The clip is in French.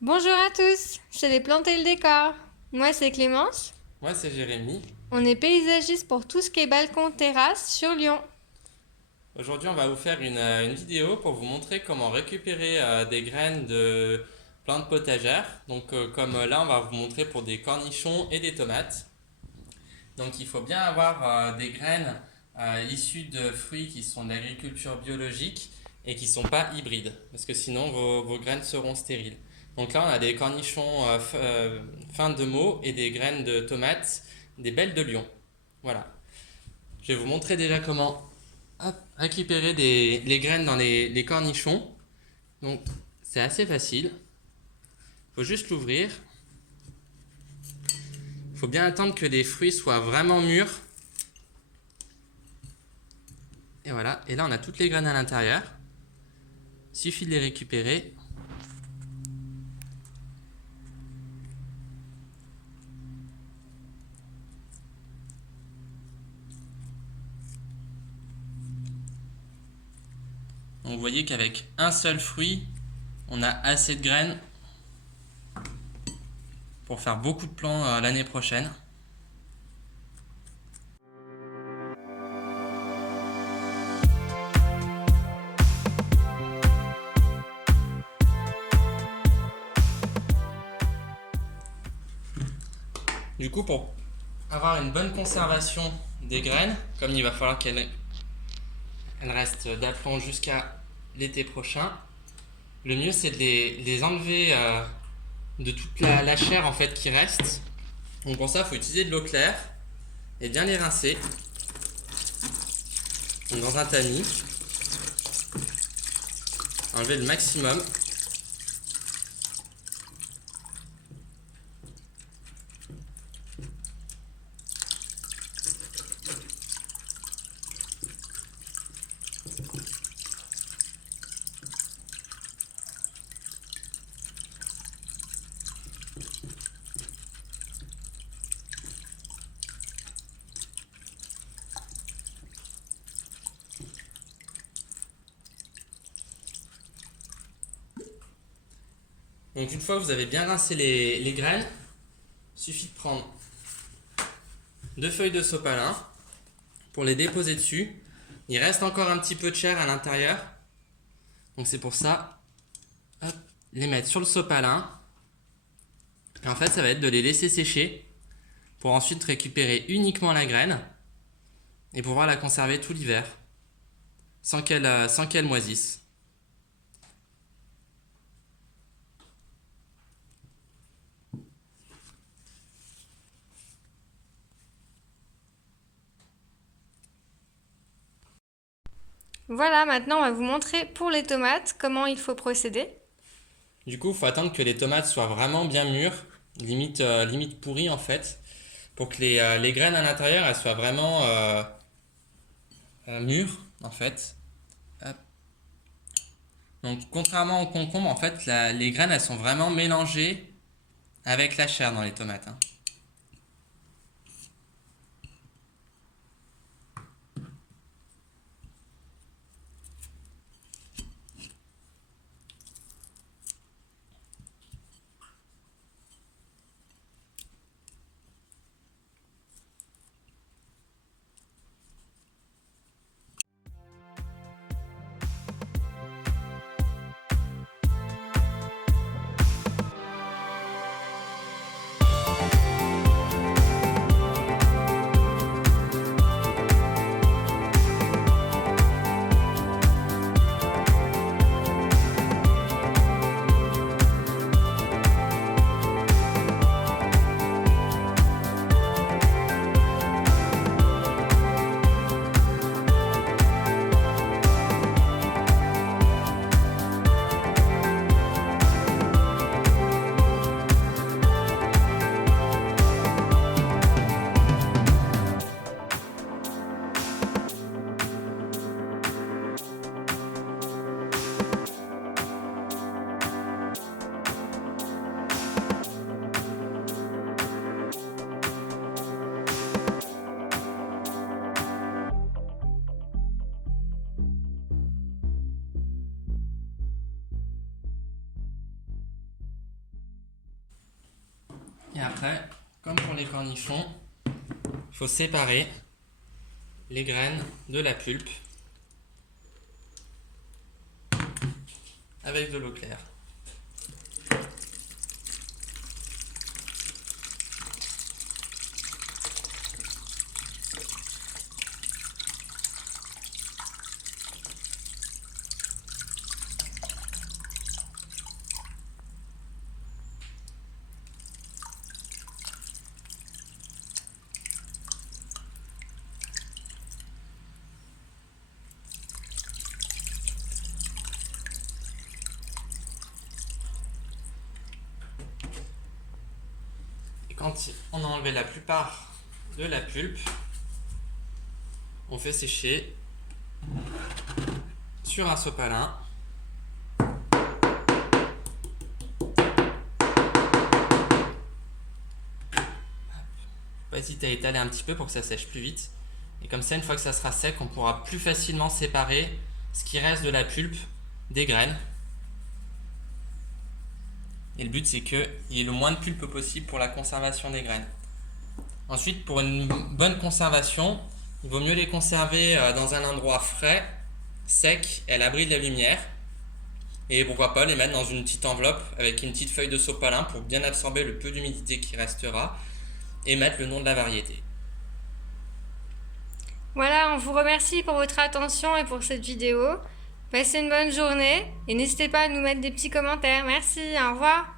Bonjour à tous, c'est les plantes et le décor. Moi c'est Clémence, Moi, c'est Jérémy. on est paysagiste pour tout ce qui est balcon terrasse sur Lyon. Aujourd'hui, on va vous faire une vidéo pour vous montrer comment récupérer des graines de plantes potagères. Donc, là, on va vous montrer pour des cornichons et des tomates. Donc, il faut bien avoir des graines issues de fruits qui sont de l'agriculture biologique et qui ne sont pas hybrides, parce que sinon, vos graines seront stériles. Donc là, on a des cornichons fin de mots et des graines de tomates, des belles de Lyon. Voilà. Je vais vous montrer déjà comment récupérer les graines dans les cornichons. Donc c'est assez facile. Il faut juste l'ouvrir. Il faut bien attendre que les fruits soient vraiment mûrs. Et voilà. Et là on a toutes les graines à l'intérieur. Il suffit de les récupérer. Donc vous voyez qu'avec un seul fruit, on a assez de graines pour faire beaucoup de plants l'année prochaine. Du coup, pour avoir une bonne conservation des graines, comme il va falloir qu'elles restent d'aplomb jusqu'à l'été prochain, le mieux c'est de les enlever de toute la chair en fait qui reste. Donc pour ça, il faut utiliser de l'eau claire et bien les rincer. Donc dans un tamis, enlever le maximum. Donc une fois que vous avez bien rincé les graines, il suffit de prendre 2 feuilles de sopalin pour les déposer dessus. Il reste encore un petit peu de chair à l'intérieur. Donc c'est pour ça, hop, les mettre sur le sopalin. Et en fait, ça va être de les laisser sécher pour ensuite récupérer uniquement la graine et pouvoir la conserver tout l'hiver sans qu'elle moisisse. Voilà, maintenant on va vous montrer pour les tomates comment il faut procéder. Du coup, il faut attendre que les tomates soient vraiment bien mûres, limite pourries en fait, pour que les graines à l'intérieur elles soient vraiment mûres en fait. Hop. Donc contrairement au concombre, en fait, les graines elles sont vraiment mélangées avec la chair dans les tomates, hein. Et après, comme pour les cornichons, il faut séparer les graines de la pulpe avec de l'eau claire. Quand on a enlevé la plupart de la pulpe, on fait sécher sur un sopalin. Faut pas hésiter à étaler un petit peu pour que ça sèche plus vite. Et comme ça, une fois que ça sera sec, on pourra plus facilement séparer ce qui reste de la pulpe des graines. Et le but, c'est qu'il y ait le moins de pulpe possible pour la conservation des graines. Ensuite, pour une bonne conservation, il vaut mieux les conserver dans un endroit frais, sec et à l'abri de la lumière. Et pourquoi pas les mettre dans une petite enveloppe avec une petite feuille de sopalin pour bien absorber le peu d'humidité qui restera et mettre le nom de la variété. Voilà, on vous remercie pour votre attention et pour cette vidéo. Passez une bonne journée et n'hésitez pas à nous mettre des petits commentaires. Merci, au revoir.